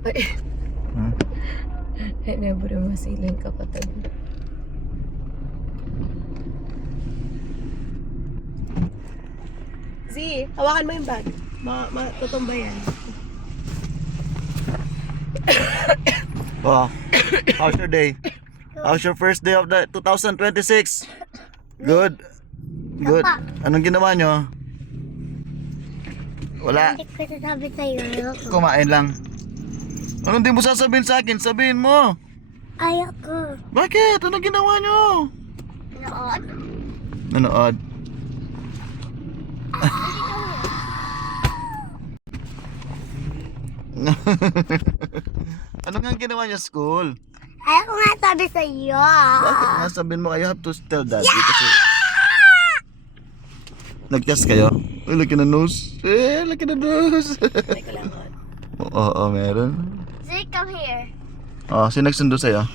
Ay, Hmm? never masiling kapatid. Z, hawakan mo yung bag. Matutumba yan. Oh, how's your day? How's your first day of the 2026? Good. Good. Anong ginawa nyo? Wala. Hindi ko sasabi sa'yo. Ayoko. Kumain lang. Anong di mo sasabihin sa akin? Sabihin mo. Ayoko. Bakit? Anong ginawa nyo? Noon. Nanood. Ano nga ginawa niya sa school? Ayoko nga sabi sa'yo. Bakit nga sabihin mo kayo have to tell daddy kasi nag-test kayo? Uy, laki na nose. Laki na nose. May kailangan. Oo, meron. Zay, come here. Oh, sino nagsundo sa'yo?